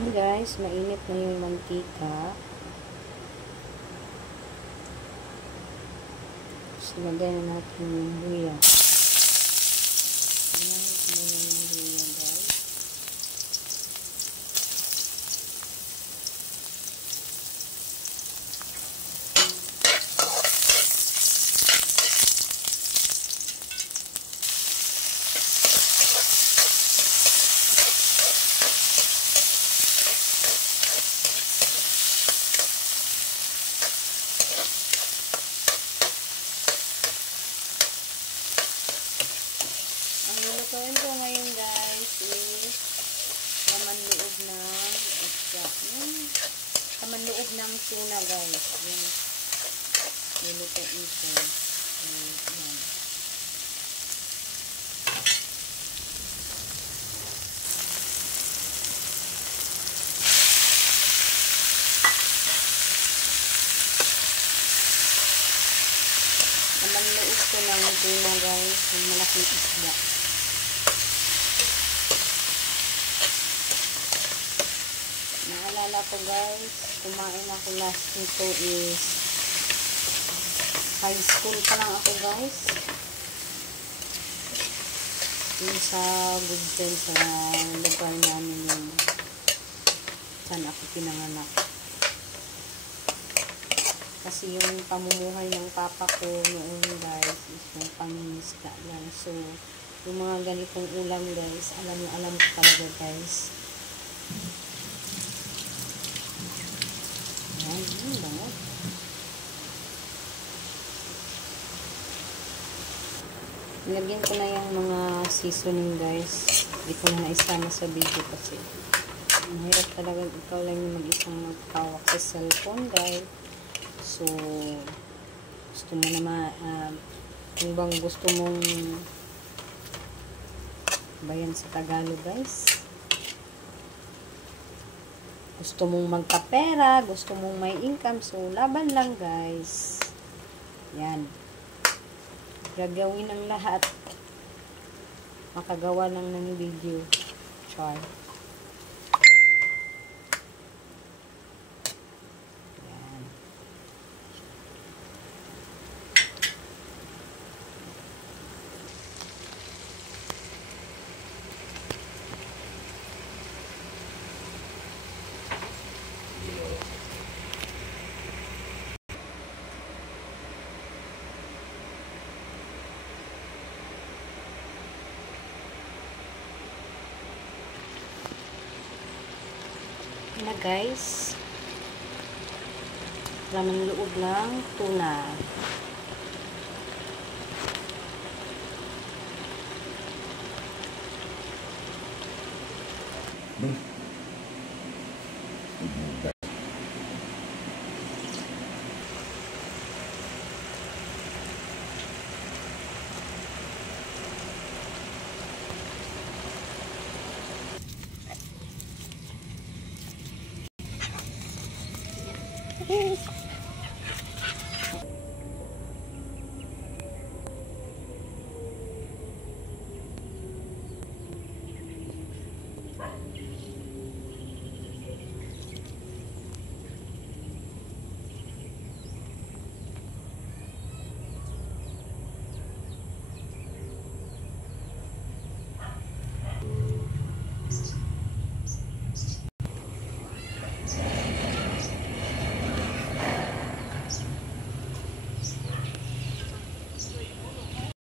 Ayan guys, mainit na yung mantika. So, lagay na natin yung luya. Mainit na yung luya guys. Ang lulutuin ko ngayon guys is laman loob ng isda. Laman loob ng tuna guys. Yung lulutuin ko. Ayan. Laman loob ko ng tuna guys. Yung malaking isda. Naalala ko guys, kumain ako last nito is high school pa lang ako guys. Yung sa Budgen sa lugar namin yung saan ako pinanganak. Kasi yung pamumuhay ng papa ko noon guys is yung pangingisda lang. So, yung mga ganitong ulam guys, alam ko talaga guys. Ayan, bango. Nilagyan ko na yung mga seasoning guys. Hindi ko na naisama sa video kasi mahirap talaga ikaw lang yung mag-isang magpawak sa cellphone guys. So, gusto mo naman, kung bang gusto mong bayan sa Tagalog guys. Gusto mong magkapera, gusto mong may income, so laban lang guys. Yan. Gagawin ng lahat. Makagawa lang ng video. Char. Yan. Na guys, laman loob ng tuna.